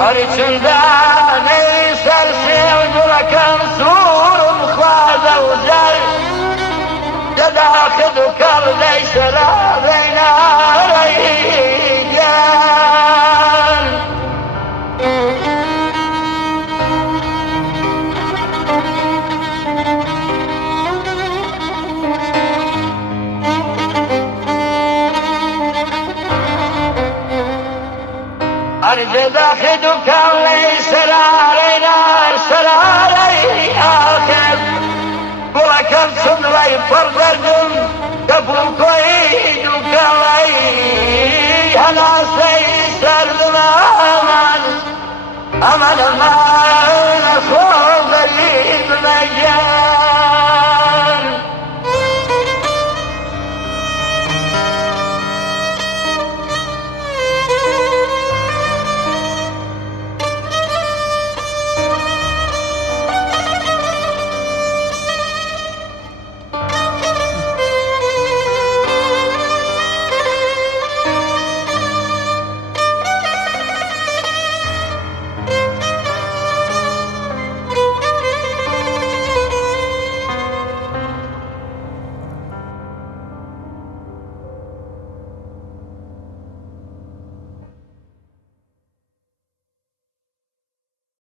هرچندان سرسیم دلکم سرور بخواد و جر جداخد و کل لیس لا بین ریجال جداخد و کل لیس لا بین آخر بلکم سنوی پردردم کبول کوی دو کلی هناسی سردم آمان آمان آمان